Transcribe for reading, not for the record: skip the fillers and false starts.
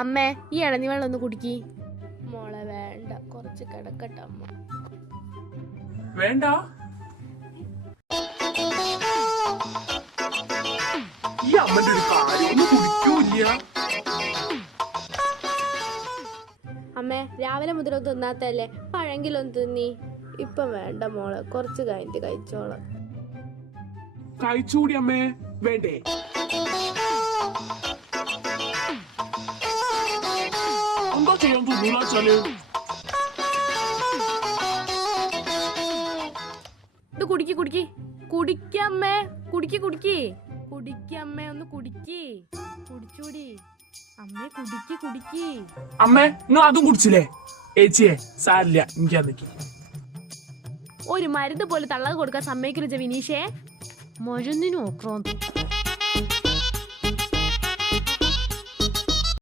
അമ്മേ ഈ ഇളനീ വെള്ളം ഒന്ന് കുടിക്കി. മോളെ വേണ്ട, കുറച്ച് കിടക്കട്ടെ അമ്മ. വേണ്ട, ഈ അമ്മന്റെ ഒരു കാര്യം ഒന്നും കുടിക്കൂല്ല. അമ്മേ രാവിലെ മുതൽ തിന്നാത്തല്ലേ, പഴെങ്കിലൊന്ന് തിന്നി. ഇപ്പൊ വേണ്ട മോളെ, കുറച്ച് കഴിഞ്ഞിട്ട് കഴിച്ചോളാം. കഴിച്ചുകൂടി അമ്മേ. വേണ്ടേ? എന്താ ചെയ്യാൻ തോന്നൂലാച്ചാല്? ഇത് കുടിക്കി കുടിക്കി കുടിക്കമ്മേ, കുടിക്കി കുടിക്കി കുടിക്കമ്മേ, ഒന്ന് കുടിക്കി. കുടിച്ചൂടി അമ്മേ, കുടിക്കി കുടിക്കി. അമ്മേ നിങ്ങൾ അതും കുടിച്ചില്ലേ? ഏച്ചിയെ സാരില്ല, എനിക്കതൊക്കെ. ഒരു മരുന്ന് പോലെ തള്ളത് കൊടുക്കാൻ സമ്മതിക്കില്ല വിനീഷേ. മരുന്നിന് നോക്കണോ?